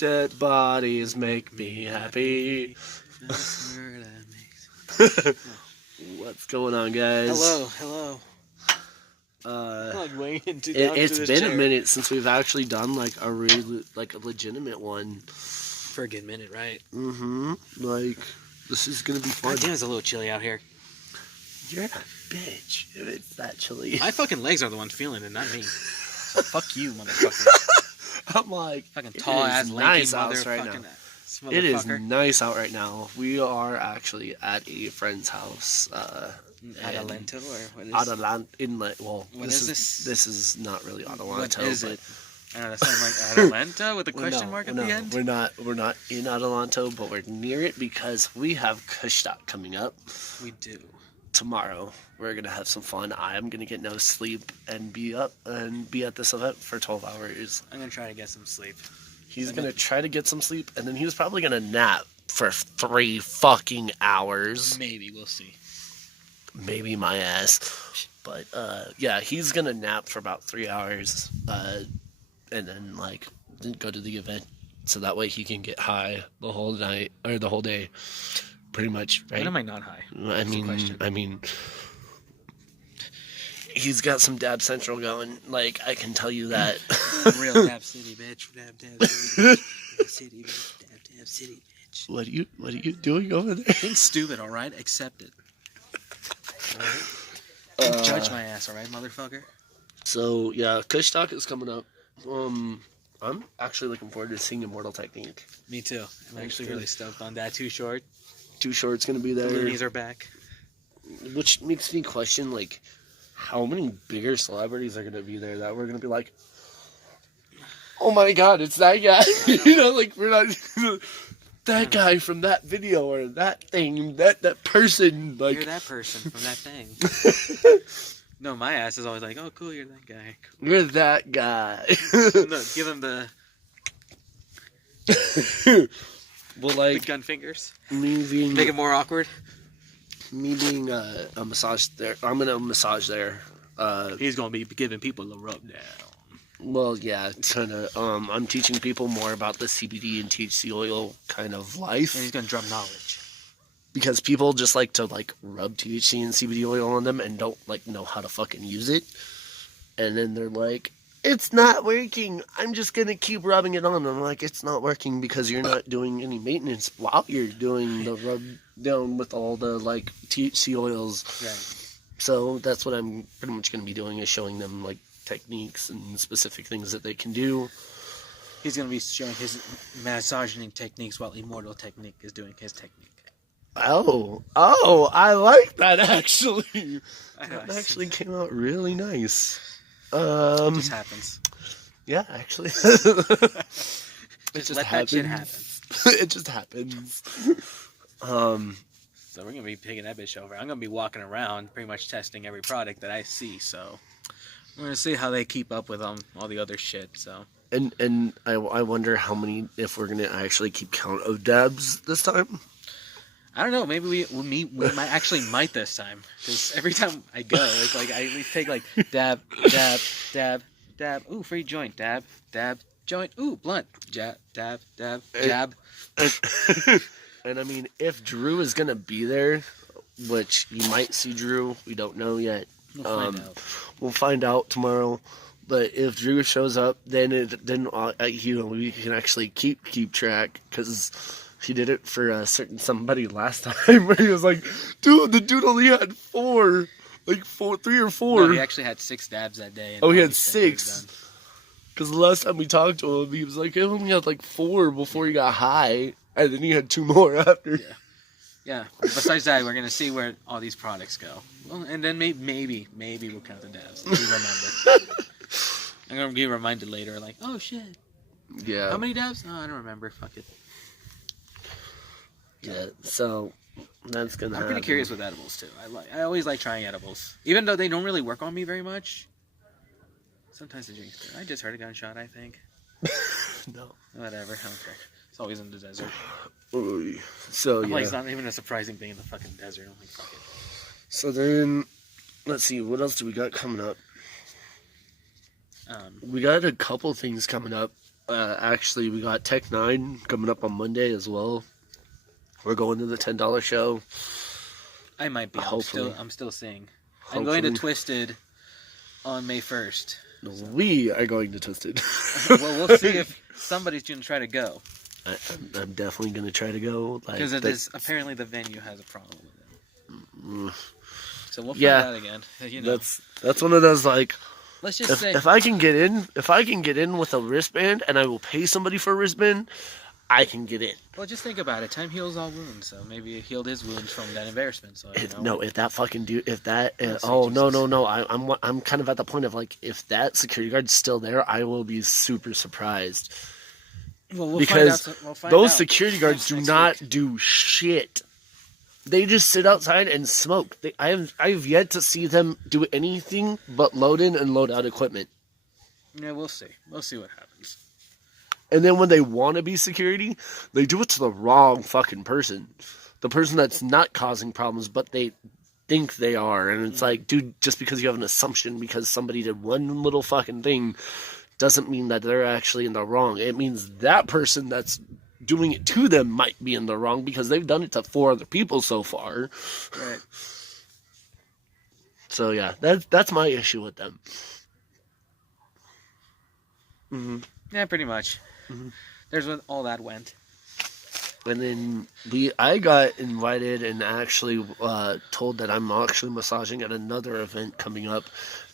Dead bodies make me happy. That's the word that makes. What's going on, guys? Hello. It's been a minute since we've actually done like a legitimate one. For a good minute, right? Mm-hmm. Like, this is gonna be fun. God damn, it's a little chilly out here. You're a bitch if it's that chilly. My fucking legs are the ones feeling it, not me. So fuck you, motherfucker. I'm like, fucking tall ass, nice lanky out right now. motherfucker. It is nice out right now. We are actually at a friend's house. Adelanto or what is Adelanto inlet. Well, what is this? This is not really Adelanto. What is but it? I don't know, something like Adelanto with a question mark at the end? We're not in Adelanto, but we're near it because we have Kushstock coming up. We do. Tomorrow. We're going to have some fun. I'm going to get no sleep and be up and be at this event for 12 hours. I'm going to try to get some sleep. He's going to try to get some sleep, and then he was probably going to nap for 3 fucking hours. Maybe. We'll see. Maybe my ass. But, yeah, he's going to nap for about 3 hours, and then, like, go to the event. So that way he can get high the whole night, or the whole day, pretty much, right? When am I not high? I mean, he's got some Dab Central going. Like, I can tell you that. Real Dab City, bitch. Dab City, Dab City, bitch. Dab City, bitch. What are you doing over there? Think stupid, all right? Accept it. All right? Don't judge my ass, all right, motherfucker? So, yeah, Kushstock is coming up. I'm actually looking forward to seeing Immortal Technique. Me too. I'm actually really stoked on that. Too Short. Too Short's gonna be there. The Loonies are back. Which makes me question, like, how many bigger celebrities are gonna be there that we're gonna be like, oh my god, it's that guy. You know, like, we're not that guy from that video or that thing, that person. Like, you're that person from that thing. No, my ass is always like, oh, cool, you're that guy. Cool. You're that guy. No, give him the... Well, like... the gun fingers. Me being... Make it more awkward. Me being a massage there... I'm going to massage there. He's going to be giving people a rub down. Well, yeah, kind of. I'm teaching people more about the CBD and THC oil kind of life. And he's going to drop knowledge. Because people just like to, like, rub THC and CBD oil on them and don't, like, know how to fucking use it. And then they're like, it's not working. I'm just going to keep rubbing it on. I'm like, it's not working because you're not doing any maintenance while you're doing the rub down with all the, like, THC oils. Right. So that's what I'm pretty much going to be doing, is showing them, like, techniques and specific things that they can do. He's going to be showing his massaging techniques while Immortal Technique is doing his technique. Oh, I like that, actually. That actually came out really nice. It just happens. Yeah, actually. Just let that shit happen. It just happens. So we're going to be picking that bitch over. I'm going to be walking around pretty much testing every product that I see, so we're going to see how they keep up with all the other shit, so. And I wonder how many, if we're going to actually keep count of dabs this time. I don't know. Maybe we might this time, because every time I go, it's like I take like dab, dab, dab, dab. Ooh, free joint. Dab, dab, joint. Ooh, blunt. Jab, dab, dab, jab. And I mean, if Drew is gonna be there, which you might see Drew, we don't know yet. We'll find out tomorrow. But if Drew shows up, then we can actually keep track, because he did it for somebody last time, where he was like, dude, the dude only had 3 or 4. No, he actually had 6 dabs that day. And he had 6. Because the last time we talked to him, he was like, he only had like 4 before he got high, and then he had 2 more after. Yeah. Besides that, we're gonna see where all these products go. Well, and then maybe we'll count the dabs. If we remember. I'm gonna be reminded later, like, oh shit. Yeah. How many dabs? Oh, I don't remember. Fuck it. Yeah, so that's gonna happen. I'm pretty curious with edibles too. I always like trying edibles, even though they don't really work on me very much. Sometimes the drinks do. I just heard a gunshot, I think. No. Whatever. I don't care. It's always in the desert. So Like, it's not even a surprising thing in the fucking desert. I'm like, fuck it. So then, let's see, what else do we got coming up? We got a couple things coming up. Actually, we got Tech 9 coming up on Monday as well. We're going to the $10 show. I might be. Hopefully. I'm still seeing. Hopefully. I'm going to Twisted on May 1st. We are going to Twisted. Well, we'll see if somebody's going to try to go. I'm definitely going to try to go. Because apparently the venue has a problem with it. So we'll find out again. You know. That's one of those, like, let's just say if I can get in with a wristband and I will pay somebody for a wristband, I can get in. Well, just think about it. Time heals all wounds, so maybe it healed his wounds from that embarrassment. So if that fucking dude, I'm kind of at the point of, like, if that security guard's still there, I will be super surprised. Well, because find those out. security guards do not do shit. They just sit outside and smoke. I've yet to see them do anything but load in and load out equipment. Yeah, we'll see. We'll see what happens. And then when they want to be security, they do it to the wrong fucking person. The person that's not causing problems, but they think they are. And it's like, dude, just because you have an assumption because somebody did one little fucking thing doesn't mean that they're actually in the wrong. It means that person that's doing it to them might be in the wrong because they've done it to 4 other people so far. Right. So yeah, that's my issue with them. Mm-hmm. Yeah, pretty much. Mm-hmm. There's when all that went. And then I got invited and actually told that I'm actually massaging at another event coming up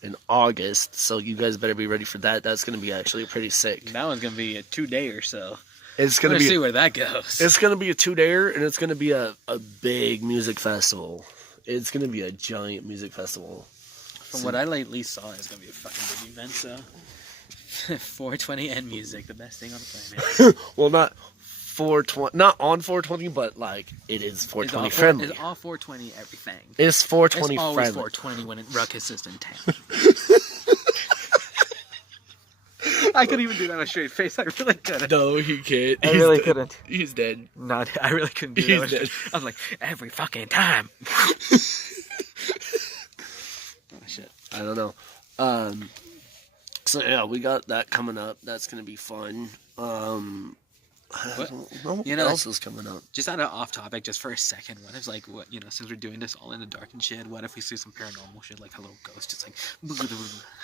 in August. So you guys better be ready for that. That's going to be actually pretty sick. That one's going to be a 2-day or so. It's going to be see where that goes. It's going to be a 2-dayer, and it's going to be a big music festival. It's going to be a giant music festival. From what I lately saw, it's going to be a fucking big event, so 420 and music, the best thing on the planet. Well, not 420, not on 420, but like it is 420 friendly. It's all 420 everything. It's 420 it's always friendly. 420 when Ruckus is in town. I couldn't even do that with a straight face. I really couldn't. No, he can't. I really couldn't. He's dead. No, I really couldn't do that. Dead. I was like, every fucking time. Oh, shit. I don't know. So yeah, we got that coming up. That's gonna be fun. What else is coming up? Just out of off topic, just for a second. What if, like, since we're doing this all in the dark and shit, what if we see some paranormal shit, like Hello Ghost, just like,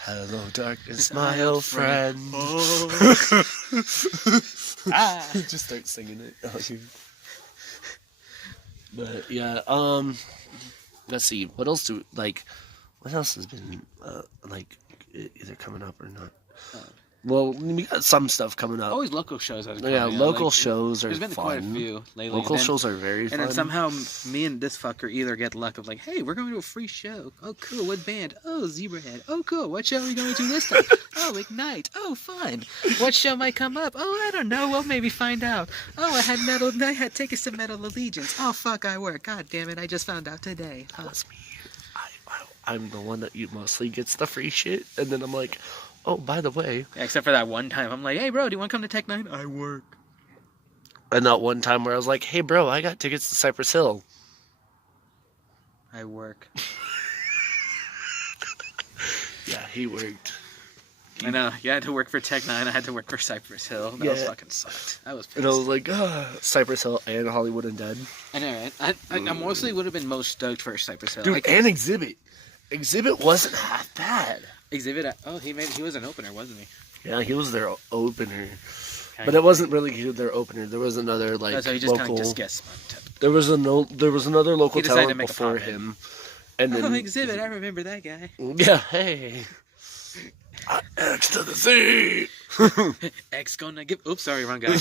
hello darkness, my old friend. Oh. Just start singing it. But yeah, let's see. What else what else has been either coming up or not? Well, we got some stuff coming up. Always local shows. Local shows are fun. There's been quite a few lately. Local shows are very fun. And then somehow me and this fucker either get the luck of like, hey, we're going to a free show. Oh, cool. What band? Oh, Zebrahead. Oh, cool. What show are we going to this time? Oh, Ignite. Oh, fun. What show might come up? Oh, I don't know. We'll maybe find out. Oh, I had tickets to Metal Allegiance. Oh, fuck, I work. God damn it. I just found out today. Oh. That's me. I'm the one that mostly gets the free shit. And then I'm like, oh, by the way. Yeah, except for that one time. I'm like, hey, bro, do you want to come to Tech 9? I work. And that one time where I was like, hey, bro, I got tickets to Cypress Hill. I work. Yeah, he worked. I know. You had to work for Tech 9. I had to work for Cypress Hill. That was fucking sucked. I was pissed. And I was like, Cypress Hill and Hollywood Undead. I know, right? I mostly would have been most stoked for Cypress Hill. Dude, and Exhibit. Exhibit wasn't half bad. Exhibit, he was an opener, wasn't he? Yeah, he was their opener. But it wasn't really their opener. There was another so he just local. Kind of just guessed spun. There was another local talent before him. And then Exhibit, I remember that guy. Yeah, hey. X to the Z. X gonna give. Oops, sorry, wrong guy.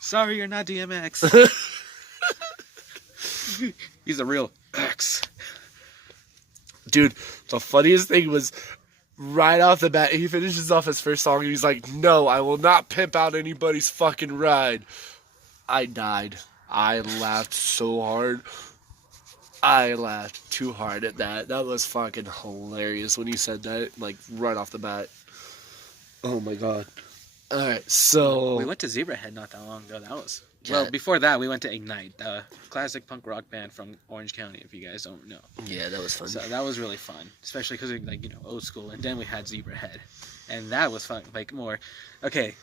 Sorry, you're not DMX. He's a real X. Dude, the funniest thing was right off the bat, he finishes off his first song and he's like, no, I will not pimp out anybody's fucking ride. I died. I laughed so hard. I laughed too hard at that. That was fucking hilarious when he said that, like, right off the bat. Oh my god. All right, so we went to Zebra Head not that long ago. That was Yeah. well before that. We went to Ignite, the classic punk rock band from Orange County. If you guys don't know, yeah, that was fun. so that was really fun, especially because like old school. And then we had Zebra Head, and that was fun. Like more. Okay,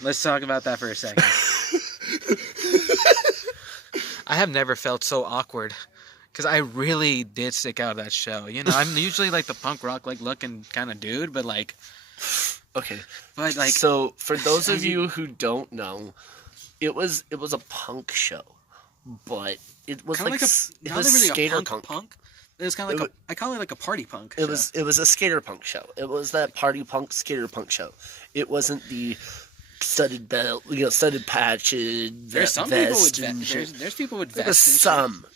let's talk about that for a second. I have never felt so awkward. Because I really did stick out of that show. I'm usually like the punk rock like looking kind of dude, but like. Okay. But like. So for those of you who don't know, it was a punk show, but it was Kinda like not it was really skater a punk. It was kind of like I call it like a party punk. It was a skater punk show. It was that party punk skater punk show. It wasn't the studded belt, studded patches. There's some people with vests. There's people with vests.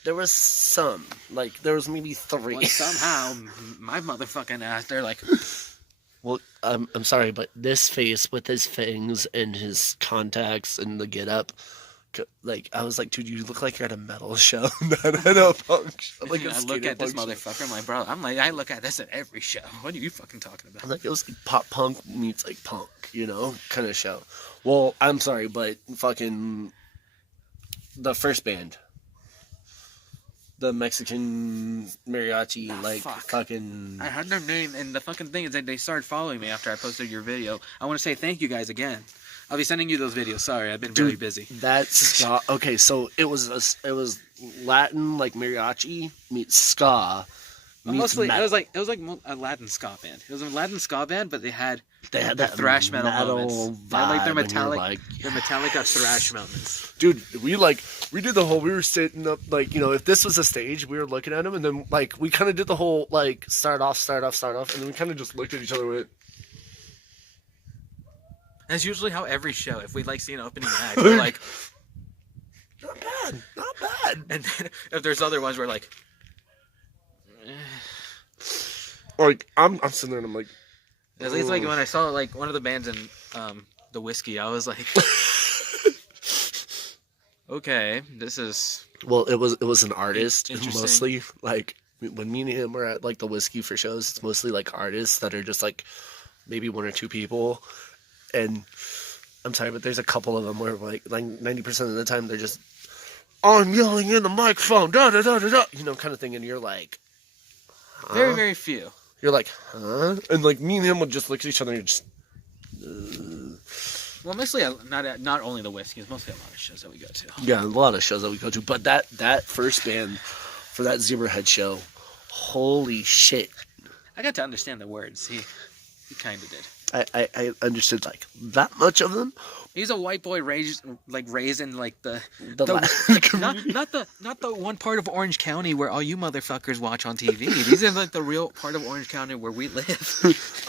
There was some. Like there was maybe 3. Well, somehow my motherfucking ass. They're like. Well, I'm sorry, but this face with his fangs and his contacts and the get up, like I was like, dude, you look like you're at a metal show, not at a punk show. Like I look at this motherfucker, my bro. I look at this at every show. What are you fucking talking about? Like it was like pop punk meets like punk, kind of show. Well, I'm sorry, but fucking the first band, the Mexican mariachi, fucking. I heard their name, and the fucking thing is that they started following me after I posted your video. I want to say thank you guys again. I'll be sending you those videos. Sorry, I've been really busy. That's ska. Okay, so it was Latin like mariachi meets ska. Mostly, metal. It was like a Latin ska band. It was a Latin ska band, but they had that thrash metal moments. They had like their Metallica thrash moments. Dude, we did the whole. We were sitting up if this was a stage, we were looking at them, and then we kind of did the whole start off, and then we kind of just looked at each other with. That's usually how every show. If we see an opening act, we're like, not bad. And then if there's other ones, we're like. I'm sitting there and I'm like, at least when I saw one of the bands in the Whiskey, I was like, okay, this is. Well, it was an artist mostly. When me and him were at the Whiskey for shows, it's mostly artists that are just maybe 1 or 2 people, and I'm sorry, but there's a couple of them where 90% of the time they're just, I'm yelling in the microphone, da da da da da, kind of thing, and you're like. Huh? Very, very few. You're like, huh? And me and him would just look at each other and just. Well, mostly not only the Whiskey, it's mostly a lot of shows that we go to. Yeah, a lot of shows that we go to. But that first band for that Zebrahead show, holy shit! I got to understand the words. He kind of did. I understood that much of them. He's a white boy raised in not the one part of Orange County where all you motherfuckers watch on TV. These are the real part of Orange County where we live.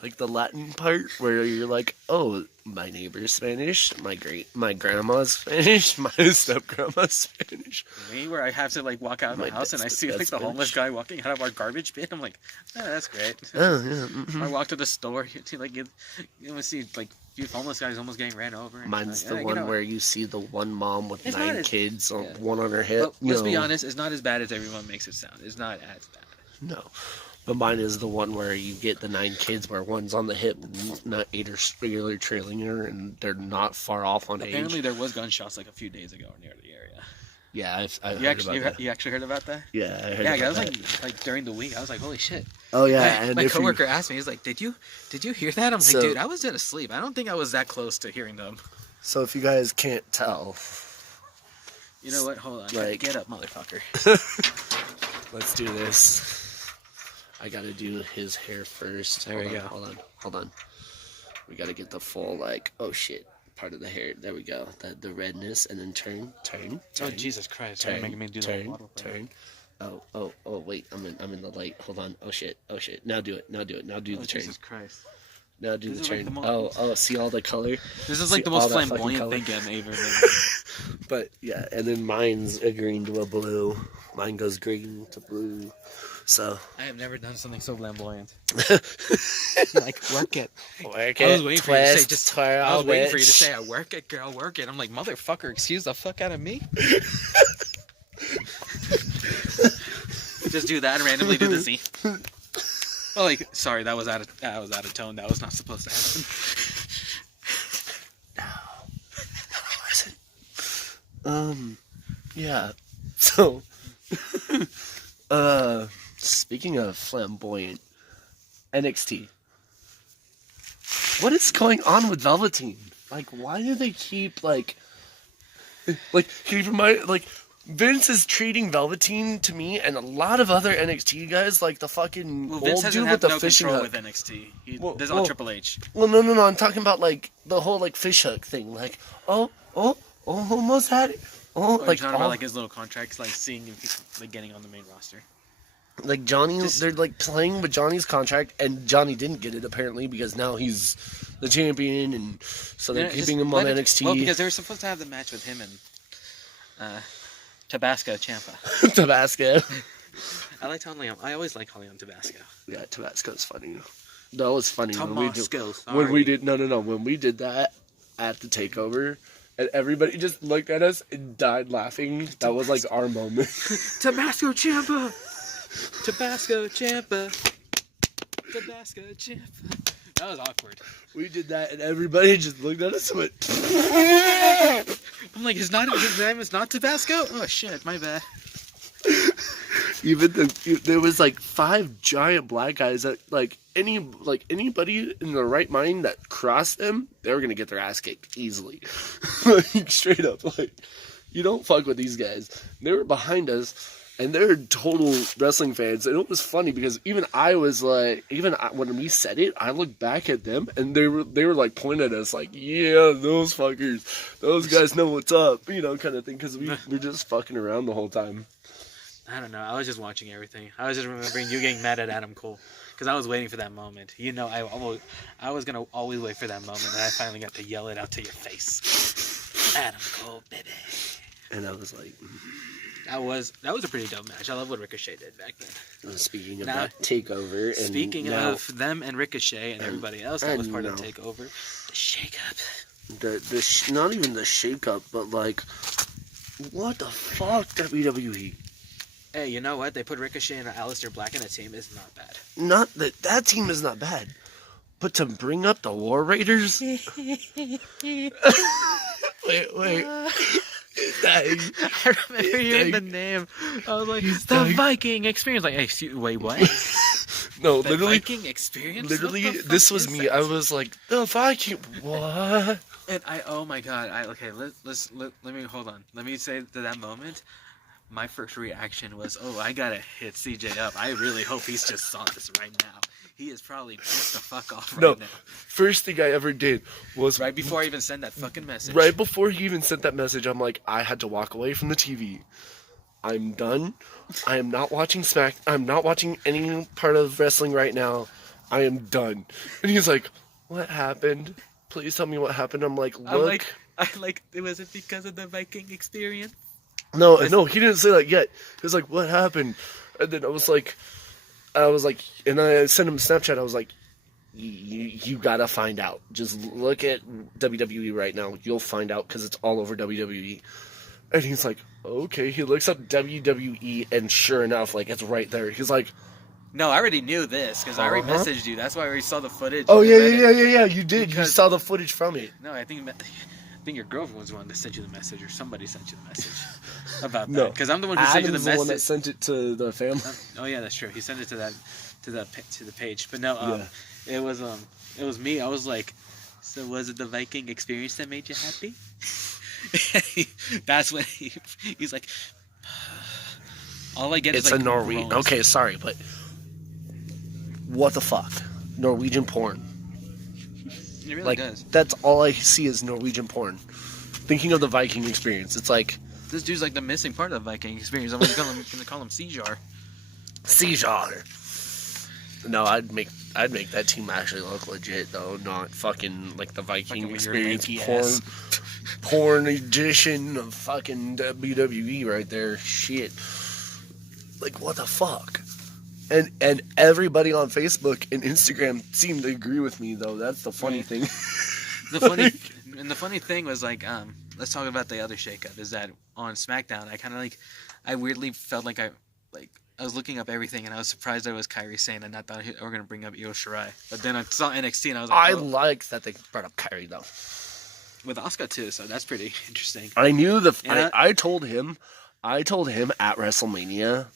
Like the Latin part where you're like, oh, my neighbor's Spanish, my grandma's Spanish, my step-grandma's Spanish. Me, where I have to walk out of my house and I see the homeless guy walking out of our garbage bin. I'm like, oh, that's great. Oh yeah. Mm-hmm. I walk to the store, you see few homeless guys almost getting ran over. Mine's the one where you see the one mom with 9 kids, one on her hip. But let's be honest, it's not as bad as everyone makes it sound. It's not as bad. No. But mine is the one where you get the 9 kids where one's on the hip, not 8 are regularly trailing her, and they're not far off on age. Apparently there was gunshots a few days ago near the area. Yeah, I've heard about that. You actually heard about that? Yeah, I heard about that. I was during the week, I was like, holy shit. Oh yeah, and my coworker asked me, he's like, did you hear that? I'm like, dude, I was dead asleep. I don't think I was that close to hearing them. So if you guys can't tell. You know what? Hold on. Get up, motherfucker. Let's do this. I gotta do his hair first. There we go. Hold on. We gotta get the full oh shit part of the hair. There we go. The redness, and then turn. Oh Jesus Christ! Turn. Making me do Turn. Oh wait. I'm in the light. Hold on. Oh shit. Now do it. Now do the turn. Jesus Christ. Now do the turn. See all the color. This is the most flamboyant thing I've ever made. But yeah, and then mine's a green to a blue. Mine goes green to blue. So I have never done something so flamboyant. Work it. I was waiting for you to say, I was waiting for you to say, I work it, girl, work it. I'm like, motherfucker, excuse the fuck out of me. Just do that and randomly do the Z. Well, sorry, that was out of tone. That was not supposed to happen. Yeah. So, speaking of flamboyant, NXT. What is going on with Velveteen? Like, why do they keep, keep Vince is treating Velveteen to me and a lot of other NXT guys like the fucking Vince old dude doesn't with the have no fishing control hook. with NXT. There's all Triple H. Well, no. I'm talking about, like, the whole, like, fish hook thing. Like, almost had it. You're talking about, like, his little contracts, like, seeing if he's, like, getting on the main roster. Like, Johnny, they're, like, playing with Johnny's contract, and Johnny didn't get it, apparently, because now he's the champion, and so they're keeping him on NXT. Well, because they were supposed to have the match with him and Tabasco Ciampa. Tabasco. I always like calling him Tabasco. Yeah, Tabasco's funny. That was funny. Tabasco, when we did when we did that at the takeover, and everybody just looked at us and died laughing. That was like our moment. Tabasco Ciampa. Tabasco Ciampa. Tabasco Ciampa. That was awkward. We did that, and everybody just looked at us and went. I'm like, his name is not Tabasco? Oh shit, my bad. There was like 5 giant black guys that anybody in their right mind that crossed them, they were gonna get their ass kicked easily. Like, straight up, like, you don't fuck with these guys. They were behind us. And they're total wrestling fans. And it was funny because when we said it, I looked back at them and they were like pointing at us like, yeah, those fuckers, those guys know what's up, kind of thing. Because we're just fucking around the whole time. I don't know. I was just watching everything. I was just remembering you getting mad at Adam Cole because I was waiting for that moment. I was gonna always wait for that moment, and I finally got to yell it out to your face, Adam Cole, baby. And I was like. That was a pretty dope match. I love what Ricochet did back then. Speaking of that takeover, speaking of them and Ricochet and everybody else that was part of the takeover, the shakeup. Not even the shakeup, but like, what the fuck, WWE? Hey, you know what? They put Ricochet and Aleister Black in a team is not bad. Not that team is not bad, but to bring up the War Raiders. wait. I remember hearing the name. I was like, Viking Experience. Like, hey, wait, what? No, the literally. Viking Experience? Literally, this was me. That? I was like, the Viking. What? And oh my god. Let me hold on. Let me say to that moment. My first reaction was, I gotta hit CJ up. I really hope he's just saw this right now. He is probably pissed the fuck off right now. First thing I ever did was... Right before I even sent that fucking message. Right before he even sent that message, I'm like, I had to walk away from the TV. I'm done. I am not watching I'm not watching any part of wrestling right now. I am done. And he's like, what happened? Please tell me what happened. I'm like, look... was it because of the Viking Experience? No, he didn't say that yet. He was like, what happened? And then I was like, and I sent him a Snapchat. I was like, you gotta find out. Just look at WWE right now. You'll find out because it's all over WWE. And he's like, okay. He looks up WWE, and sure enough, like, it's right there. He's like, no, I already knew this because I already messaged you. That's why I already saw the footage. Oh yeah. You did. You saw the footage from it. No, I think your girlfriend was the one that sent you the message, or somebody sent you the message about that. No, because I'm the one who sent you the message. The one that sent it to the family. Oh yeah, that's true. He sent it to the page. But no, it was me. I was like, so was it the Viking Experience that made you happy? That's when he's like, all I get is it's like a Norwegian. Okay, sorry, but what the fuck, Norwegian porn. It really does. That's all I see is Norwegian porn. Thinking of the Viking Experience, it's like this dude's like the missing part of the Viking Experience. I'm gonna call him Seajar. No, I'd make that team actually look legit though, not fucking like the Viking Experience porn edition of fucking WWE right there. Shit. Like, what the fuck? And everybody on Facebook and Instagram seemed to agree with me, though. That's the funny thing. The funny thing was, like, let's talk about the other shakeup. Is that on SmackDown, I weirdly felt like I was looking up everything, and I was surprised it was Kairi Sane, and I thought we were gonna bring up Io Shirai. But then I saw NXT, and I was like, I like that they brought up Kairi though. with Asuka too, so that's pretty interesting. I knew Yeah. I told him at WrestleMania,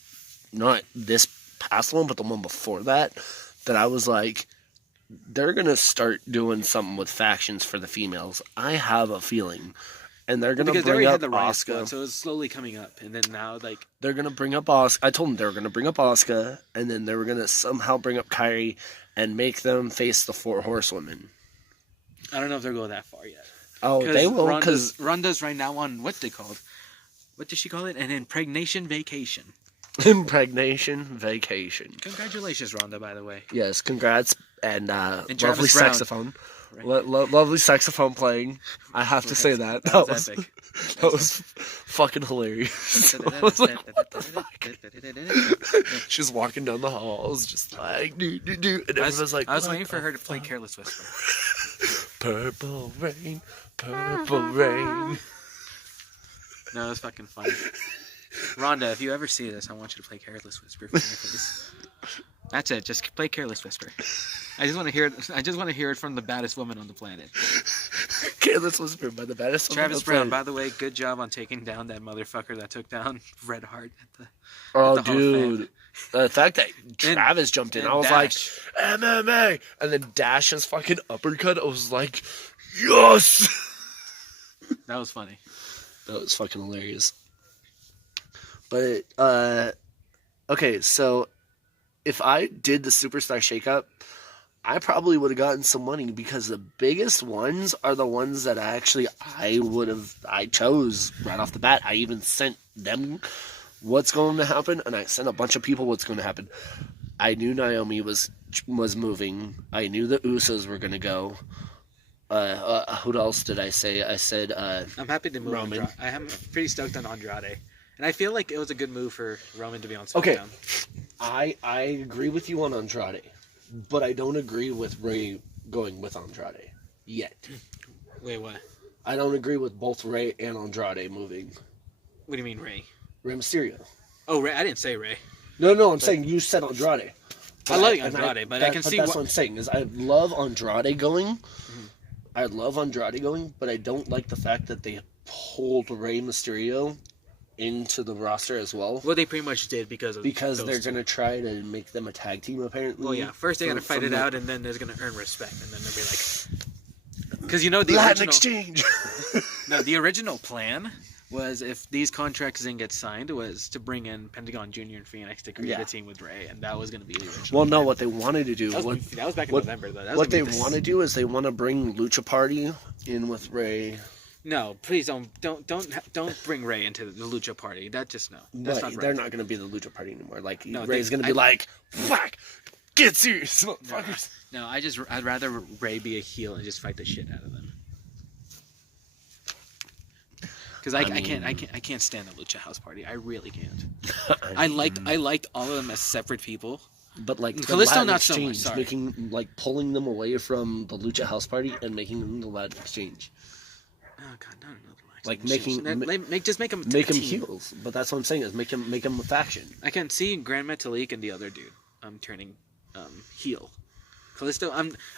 not this past one, but the one before that I was like, they're gonna start doing something with factions for the females. I have a feeling, and they're gonna Because they bring already up had the Riot Squad, Asuka. so it's slowly coming up, and then now like They're gonna bring up Asuka. I told them they were gonna bring up Asuka, and then they were gonna somehow bring up Kyrie and make them face the 4 horsewomen. I don't know if they're going that far yet. Oh, they will, because Ronda's right now on what's they called? What did she call it? An impregnation vacation. impregnation vacation. Congratulations, Ronda, by the way. Yes, congrats, and Travis lovely Brown. saxophone. Right. Lovely saxophone playing. I have to say that. That was epic. That was fucking hilarious. I was like, what the fuck? She's walking down the halls, just like, do. And I everyone's like, was what waiting for the her to play fuck? Careless Whisper. Purple rain, purple rain. No, it was fucking funny. Rhonda, if you ever see this, I want you to play Careless Whisper for me, please. That's it. Just play Careless Whisper. I just want to hear it. I just want to hear it from the baddest woman on the planet. Careless Whisper by the baddest woman Travis on the Brown, planet. by the way, good job on taking down that motherfucker that took down Red Hart at the. Oh, the Hall of Fame. dude. The fact that Travis jumped in, I was Dash. like, MMA! And then Dash's fucking uppercut, I was like, yes! That was funny. That was fucking hilarious. But, okay, so if I did the Superstar Shakeup, I probably would have gotten some money because the biggest ones are the ones that I chose right off the bat. I even sent them what's going to happen, and I sent a bunch of people what's going to happen. I knew Naomi was moving. I knew the Usos were going to go. Who else did I say? I said I'm happy to move Roman. Andrade. I am pretty stoked on Andrade. And I feel like it was a good move for Roman to be on SmackDown. Okay. I agree with you on Andrade, but I don't agree with Ray going with Andrade yet. Wait, what? I don't agree with both Ray and Andrade moving. What do you mean, Ray? Rey Mysterio. Oh, Ray. I didn't say Ray. No, I'm saying you said Andrade. I love Andrade, but I can see that's what I'm saying is I love Andrade going. Mm-hmm. I love Andrade going, but I don't like the fact that they pulled Rey Mysterio into the roster as well. Well, they pretty much did because They're going to try to make them a tag team, apparently. Well, yeah. First, they got to fight it out, and then they're going to earn respect, and then they'll be like, because you know the Latin original exchange. No, the original plan was if these contracts didn't get signed was to bring in Pentagon Jr. and Phoenix to create a team with Ray, and that was going to be the original. Well, no, plan. what they wanted to do, that was back in November though. That was what they gonna be want to do is they want to bring Lucha Party in with Ray. No, please don't bring Ray into the Lucha Party. That just no. That's But not right. they're not going to be the Lucha Party anymore. Like No, Ray's going to be like, "Fuck, get serious, motherfuckers." No, I'd rather Ray be a heel and just fight the shit out of them. Because I can't stand the Lucha House Party. I really can't. I liked all of them as separate people. But like the Kalisto, Latin not so much, exchange, sorry. making pulling them away from the Lucha House Party and making them the Latin exchange. Oh God, not another match. Like making just make them make them team. heels. But that's what I'm saying is make them a faction. I can see Grand Metalik and the other dude turning heel. Kalisto,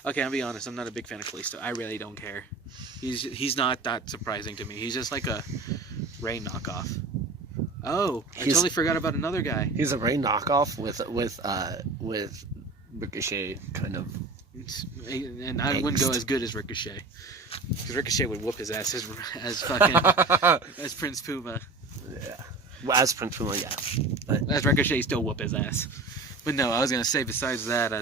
I'll be honest, I'm not a big fan of Kalisto. I really don't care. He's not that surprising to me. He's just like a Ray knockoff. Oh, I totally forgot about another guy. He's a Ray knockoff with Ricochet kind of. And I wouldn't go as good as Ricochet. Because Ricochet would whoop his ass as fucking as Prince Puma. Yeah. Well, as Prince Puma, yeah. But as Ricochet still whoop his ass. But no, I was gonna say besides that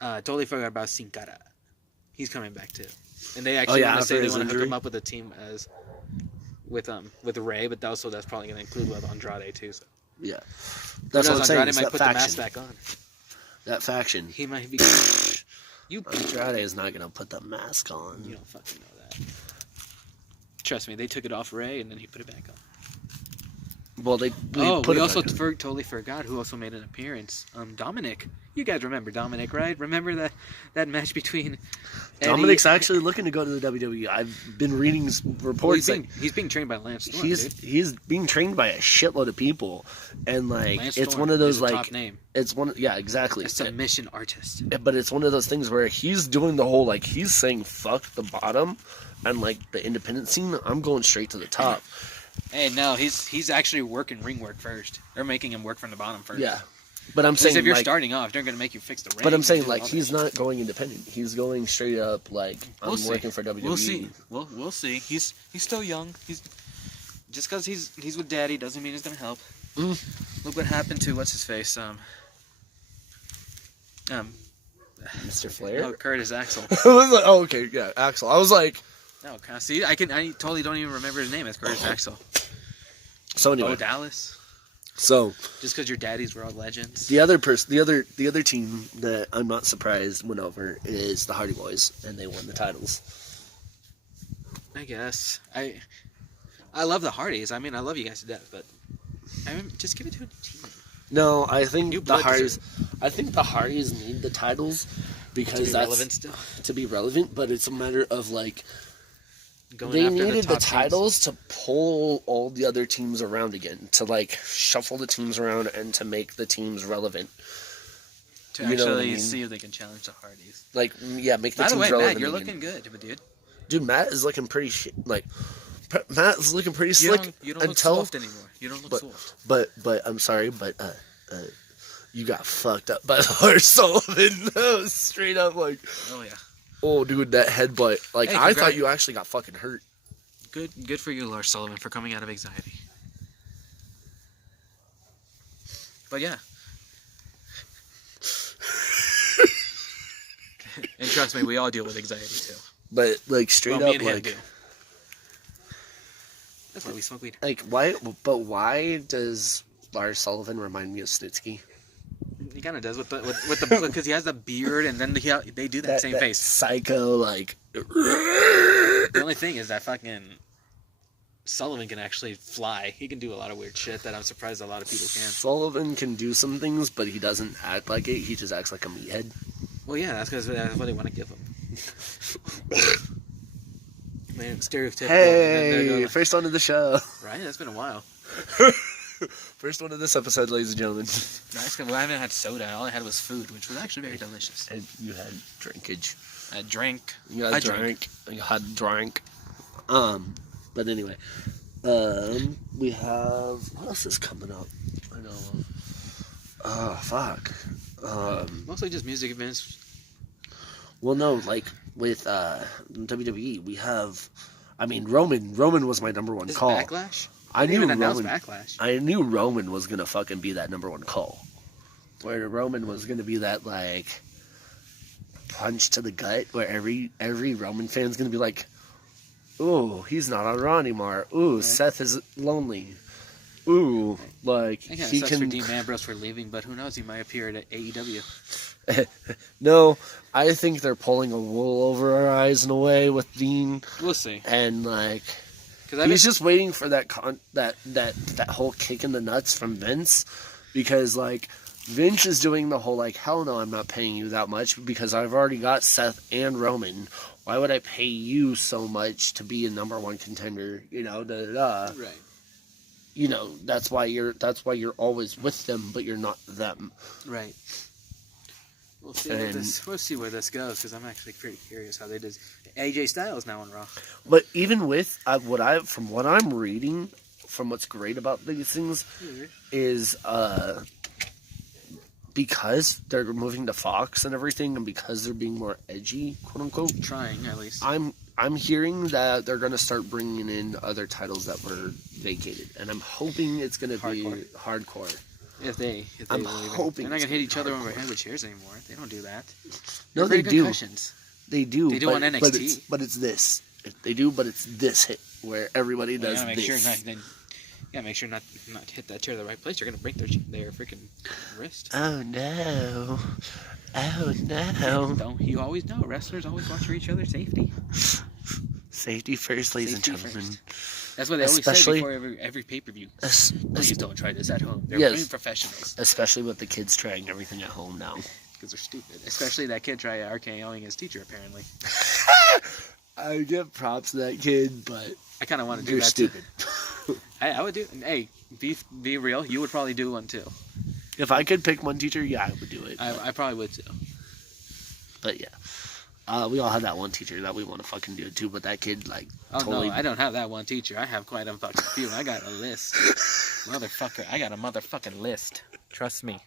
totally forgot about Sin Cara. He's coming back too. And they actually want to say they want to hook him up with a team as with Ray, but also that's probably gonna include with Andrade too. So yeah. That's what I'm saying. Andrade might put faction. the mask back on. That faction. He might be Andrade is not gonna put the mask on. You don't fucking know that. Trust me, they took it off Ray and then he put it back on. Well, they put we it also back in. totally forgot who also made an appearance. Dominic. You guys remember Dominic, right? Remember that match between Eddie... Dominic's actually looking to go to the WWE. I've been reading reports that he's being trained by Lance Storm, he's being trained by a shitload of people, and like Lance it's Storm one of those is a like top name. it's one yeah exactly A submission artist. But it's one of those things where he's doing the whole like he's saying fuck the bottom and like the independent scene. I'm going straight to the top. Hey, no, he's actually working ring work first. They're making him work from the bottom first. Yeah, but I'm saying if you're like, starting off, they're going to make you fix the ring. But I'm saying like he's not going independent. He's going straight up like I'm We'll working for WWE. We'll see. We'll see. He's still young. He's just because he's with Daddy doesn't mean he's going to help. Look what happened to what's his face. Mr. Flair. Oh, Curtis Axel. I was like, oh, okay, yeah, Axel. I was like, No, see, I totally don't even remember his name. It's Curtis Axel. so anyway. Oh, Dallas. So Just because your daddies were all legends. the other team that I'm not surprised went over is the Hardy Boys, and they won the titles. I guess I love the Hardys. I mean, I love you guys to death, but just give it to a team. No, I think New the blood Hardys. I think the Hardys need the titles because To be relevant still. to be relevant. But it's a matter of like Going they after needed the top titles to pull all the other teams around again, to like shuffle the teams around and to make the teams relevant. to you know what I actually mean? see if they can challenge the Hardys. Like yeah, make the By the teams way, relevant. Matt, you're again. looking good, dude. Dude, Matt is looking pretty Matt is looking pretty You slick don't look until soft anymore. You don't look soft. but I'm sorry, but you got fucked up by Lars Sullivan. That was straight up like, Oh yeah. oh dude, that headbutt. Like Hey, I thought you actually got fucking hurt. Good for you, Lars Sullivan, for coming out of anxiety. But yeah. And trust me, we all deal with anxiety too. But like straight Well, me up and him like do. That's why we smoke weed. like why? But why does Lars Sullivan remind me of Snitsky? He kind of does with the because he has the beard and then they do that same face. Psycho like. The only thing is that fucking Sullivan can actually fly. He can do a lot of weird shit that I'm surprised a lot of people can. Sullivan can do some things, but he doesn't act like it. He just acts like a meathead. Well, yeah, that's because that's what they want to give him. Man, stereotypical. Hey, first one of the show. Right? That's been a while. First one of this episode, ladies and gentlemen. Nice, well, I haven't had soda. All I had was food, which was actually very delicious. And you had drinkage. I drank. You had drink. You had drink. But anyway, we have what else is coming up? I know. Fuck. Mostly just music events. Well, no, like with WWE, we have. I mean, Roman was my number one call. Backlash? I knew Roman. Backlash. I knew Roman was gonna fucking be that number one call. Where Roman was gonna be that like punch to the gut, where every Roman fan's gonna be like, "Ooh, he's not on Raw anymore. Ooh, right. Seth is lonely. Ooh, like he can." For Dean Ambrose for leaving, but who knows? He might appear at AEW. No, I think they're pulling a wool over our eyes in a way with Dean. We'll see. And like. He's just waiting for that whole kick in the nuts from Vince, because like Vince is doing the whole like, hell no, I'm not paying you that much because I've already got Seth and Roman. Why would I pay you so much to be a number one contender? You know, Right. You know, that's why you're always with them, but you're not them. Right. We'll see where this goes, because I'm actually pretty curious how they did. AJ Styles now on Raw. But even with from what I'm reading, from what's great about these things, is because they're moving to Fox and everything, and because they're being more edgy, quote unquote. Trying at least. I'm hearing that they're going to start bringing in other titles that were vacated, and I'm hoping it's going to be hardcore. If they I'm hoping they're not gonna hit each other over the head with chairs anymore. They don't do that. No, they do. Concussions. They do. They do on NXT. But it's this. They do, but it's this hit where everybody does gotta make this. Sure make sure not hit that chair the right place. You're gonna break their freaking wrist. Oh no! Oh no! Don't you always know? Wrestlers always watch for each other's safety. Safety first, ladies and gentlemen. First. That's what they always say Especially- before every pay-per-view. Es- Please don't try this at home. They're Yes. trained professionals. Especially with the kids trying everything at home now. Because they're stupid. Especially that kid try RKOing his teacher, apparently. I give props to that kid, but I kind of want to do you're that, stupid. too. I would do... Hey, be real. You would probably do one, too. If I could pick one teacher, yeah, I would do it. I probably would, too. But yeah. We all have that one teacher that we want to fucking do it too, but that kid, like, Oh, totally... no, I don't have that one teacher. I have quite a fucking few. I got a list. Motherfucker, I got a motherfucking list. Trust me.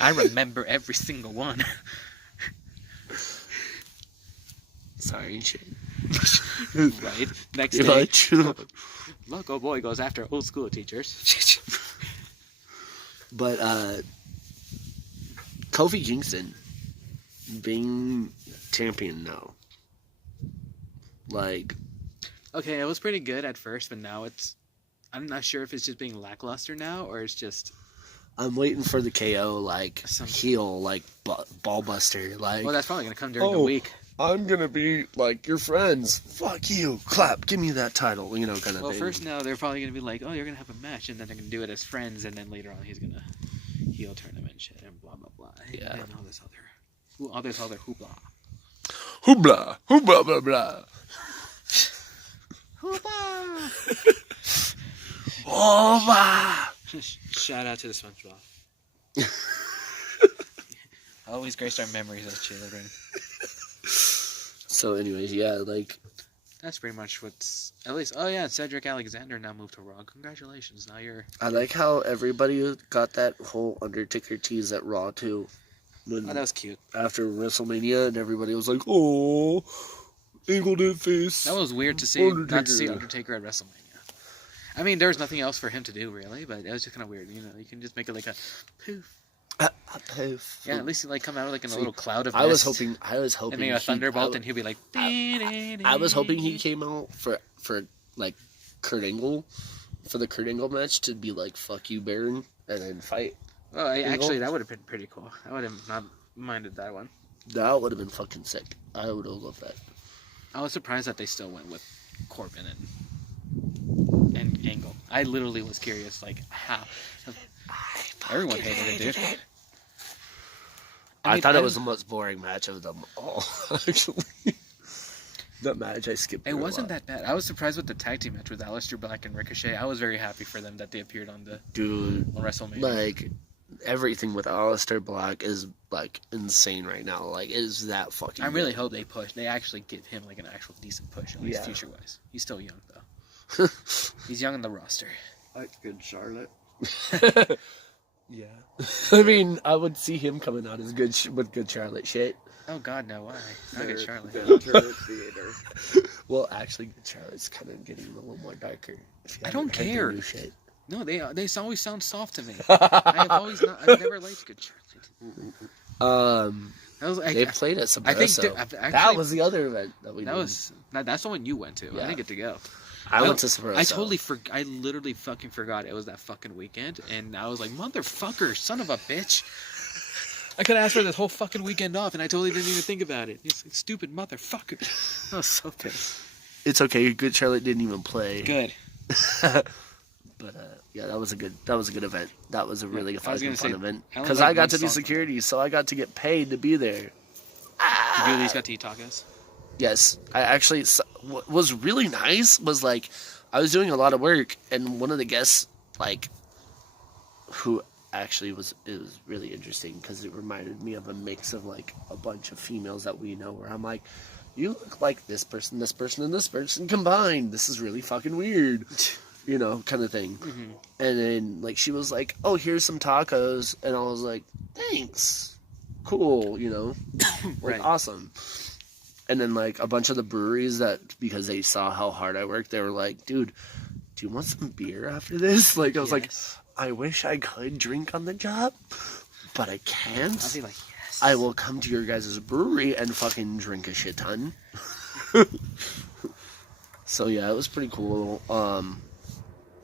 I remember every single one. Sorry, shit. Right? Next You're day, like, local boy goes after old school teachers. but, Kofi Kingston being champion now. Like, Okay, it was pretty good at first, but now it's... I'm not sure if it's just being lackluster now, or it's just... I'm waiting for the KO, like, heel, like, ball buster. Like, Well, that's probably going to come during the week. I'm gonna be like your friends. Fuck you. Clap. Give me that title. You know, kind of Well, thing. first now they're probably going to be like, oh, you're going to have a match, and then they're going to do it as friends, and then later on he's going to heel tournament shit, and blah, blah, blah. Yeah. And all this other hoopla. Hoobla. Hoobla blah blah. Hoopla! Oh, Shout out to the SpongeBob. Always graced our memories as children. So, anyways, yeah, like, That's pretty much what's... At least... Oh, yeah, Cedric Alexander now moved to Raw. Congratulations. Now you're... I like how everybody got that whole Undertaker tease at Raw too. When Oh, that was cute. after WrestleMania, and everybody was like, "Oh, Angle did face." That was weird to see. Not to see Undertaker. Undertaker at WrestleMania. I mean, there was nothing else for him to do, really, but it was just kind of weird. You know, you can just make it like a poof. Poof. Yeah, at least he, like, come out like in a See, little cloud of I was mist, hoping. and then a thunderbolt, and he'll be like... I was hoping he came out for like Kurt Angle, for the Kurt Angle match to be like "fuck you, Baron," and then fight. Oh, actually, that would have been pretty cool. I would have not minded that one. That would have been fucking sick. I would have loved that. I was surprised that they still went with Corbin and Angle. I literally was curious, like, how. Everyone hated it, dude. I thought it was the most boring match of them all. Actually, that match I skipped. It through a wasn't lot. that bad. I was surprised with the tag team match with Aleister Black and Ricochet. I was very happy for them that they appeared on Dude, WrestleMania. like everything with Aleister Black is like insane right now. Like, is that fucking? I really hope they actually give him like an actual decent push, at least future wise. He's still young though. He's young in the roster. Like good Charlotte. Yeah, I mean, I would see him coming out as good with good Charlotte shit. Oh God, no! Why? Not good Charlotte. Well, actually, good Charlotte's kind of getting a little more darker. If you I don't haven't heard the care. new shit. No, they always sound soft to me. I've never liked good Charlotte. They played at I think Superstar. actually, That was the other event that we did. That's the one you went to. Yeah. I didn't get to go. I went to Superstar. I literally fucking forgot it was that fucking weekend, and I was like, motherfucker, son of a bitch. I could ask for this whole fucking weekend off, and I totally didn't even think about it. It's like, stupid motherfucker. I was so pissed. It's okay. Good Charlotte didn't even play. Good. But yeah, that was a good event. That was a really fucking fun event I only because like I got one to be song. security, so I got to get paid to be there. Did you at least got to eat tacos? Yes, I actually. What was really nice was like I was doing a lot of work, and one of the guests, like, who actually was really interesting because it reminded me of a mix of like a bunch of females that we know. Where I'm like, you look like this person, and this person combined. This is really fucking weird, you know, kind of thing. Mm-hmm. And then like she was like, "Oh, here's some tacos," and I was like, "Thanks, cool," you know, like Right. awesome. And then, like, a bunch of the breweries that, because they saw how hard I worked, they were like, "Dude, do you want some beer after this?" Like, I was like, I wish I could drink on the job, but I can't. I'll be like, yes. I will come to your guys' brewery and fucking drink a shit ton. So, yeah, it was pretty cool.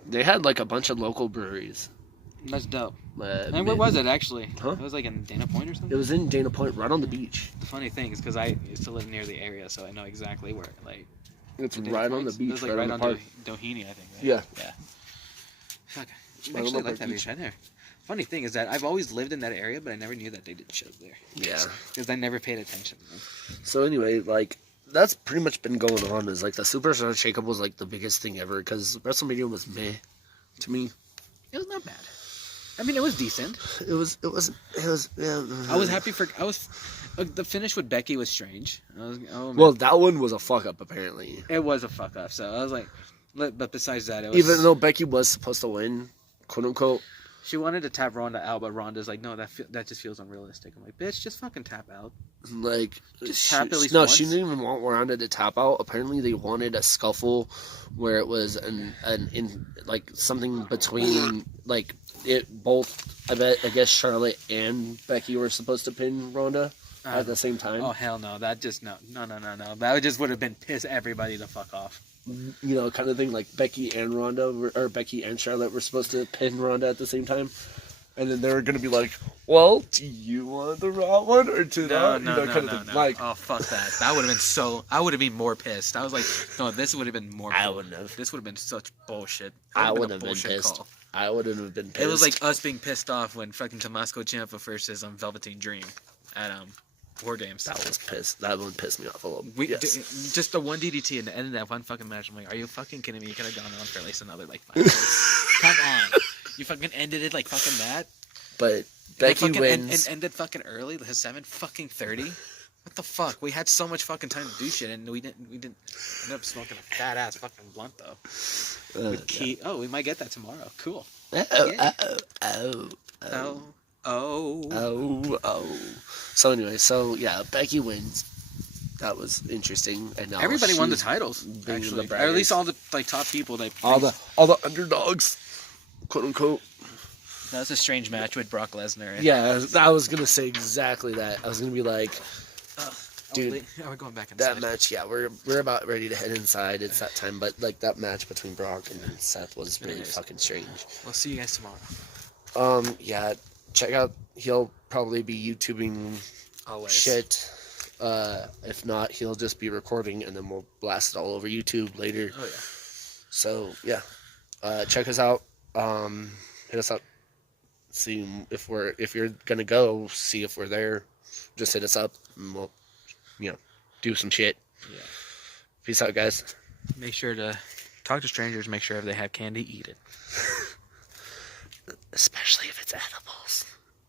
They had, like, a bunch of local breweries. That's dope. And where was it, actually? Huh? It was like in Dana Point or It something? was in Dana Point, right on the beach. The funny thing is because I used to live near the area, so I know exactly where, like, It's right on the beach, It was like right on the park. Doheny, I think. Right? Yeah. Yeah. Fuck. I actually like that beach. Funny thing is that I've always lived in that area, but I never knew that they did shows there. Yeah. Because I never paid attention. So anyway, like, that's pretty much been going on. Is like the Superstar Shakeup was like the biggest thing ever because WrestleMania was meh to me. It was not bad. I mean, it was decent. It was. Yeah. I was happy for. The finish with Becky was strange. Well, that one was a fuck up apparently. It was a fuck up. So I was like, but besides that, it was. Even though Becky was supposed to win, quote unquote. She wanted to tap Ronda out, but Ronda's like, no, that just feels unrealistic. I'm like, bitch, just fucking tap out. Like, just tap at least no, once. she didn't even want Ronda to tap out. Apparently, they wanted a scuffle where it was in like something between like it both. I guess Charlotte and Becky were supposed to pin Ronda at the same time. Oh hell no! That just no. That just would have been piss everybody the fuck off. You know, kind of thing like Becky and Becky and Charlotte were supposed to pin Ronda at the same time, and then they were gonna be like, "Well, do you want the Raw one or to that?" No. Like, oh fuck that! That would have been so. I would have been more pissed. I was like, no, this would have been more. I wouldn't have. This would have been such bullshit. I wouldn't have been pissed. Call. I wouldn't have been pissed. It was like us being pissed off when fucking Tommaso Ciampa versus Velveteen Dream at War Games. That one pissed me off a little. Just the one DDT and the end of that one fucking match. I'm like, are you fucking kidding me? You could have gone on for at least another like 5 minutes. Come on, you fucking ended it like fucking that. But Becky wins and ended fucking early. The 7:30. What the fuck? We had so much fucking time to do shit, and we didn't end up smoking a fat ass fucking blunt though. Oh, we might get that tomorrow. Cool. Oh. So anyway, yeah, Becky wins. That was interesting. And now everybody won the titles, actually, or at least all the like top people. All the underdogs, quote unquote. That was a strange match with Brock Lesnar. Yeah, I was gonna say exactly that. I was gonna be like, dude, we're going back inside. That match. Yeah, we're about ready to head inside. It's that time. But like that match between Brock and Seth was really fucking strange. We'll see you guys tomorrow. Yeah. Check out. He'll probably be YouTubing shit. If not, he'll just be recording, and then we'll blast it all over YouTube later. Oh yeah. So yeah, check us out. Hit us up. See if you're gonna go. See if we're there. Just hit us up, and we'll, do some shit. Yeah. Peace out, guys. Make sure to talk to strangers. Make sure if they have candy, eat it. Especially if it's edibles.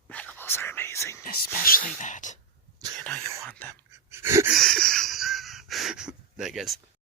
Edibles are amazing. Especially that. You know you want them. Night, guys.